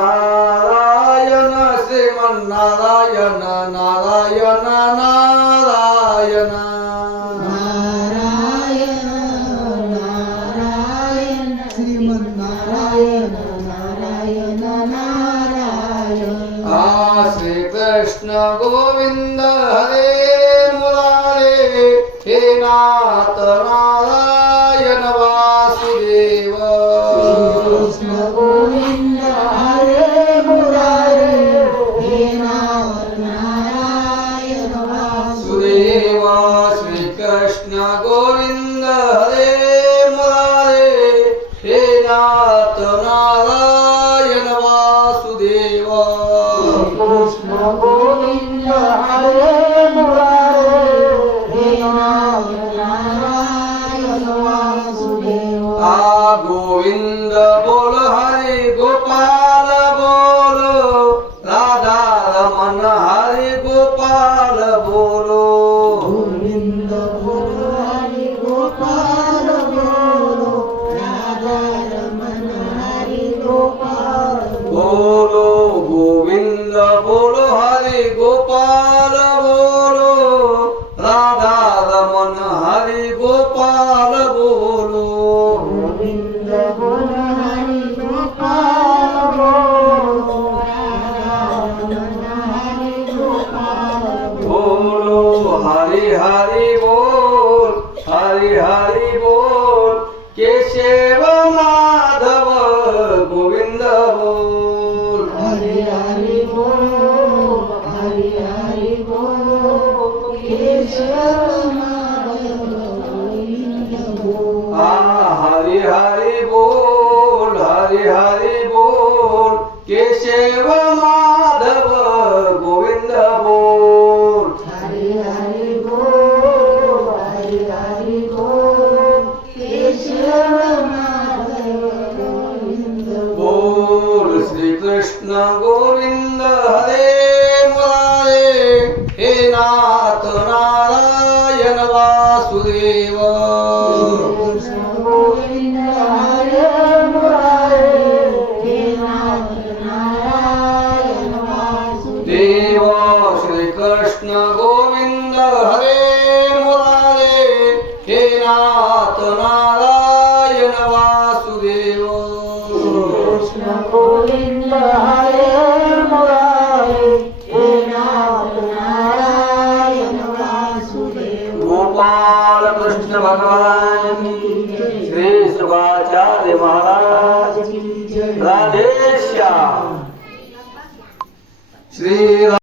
नारायण श्रीमन्नारायण नारायण नारायण नारायण। नारायण नारायण नारायण आ श्रीकृष्ण गोविन्द हरे मुरारे हे नाथ नारायण গোবিন্দ বল হরি গোপাল বল রাধা রমন হরি গোপাল বল গোবিন্দ বল Hari Gopal Hare Hari, Bol, Hare Hari, Bol, Keshava. देवा. देवा श्री कृष्ण गोविंद हरे मुरारे हे नाथ नारायण वासुदेव. कृष्ण गोविंद गोपाल कृष्ण भगवान श्री सुभाचार्य महाराज राधेश श्री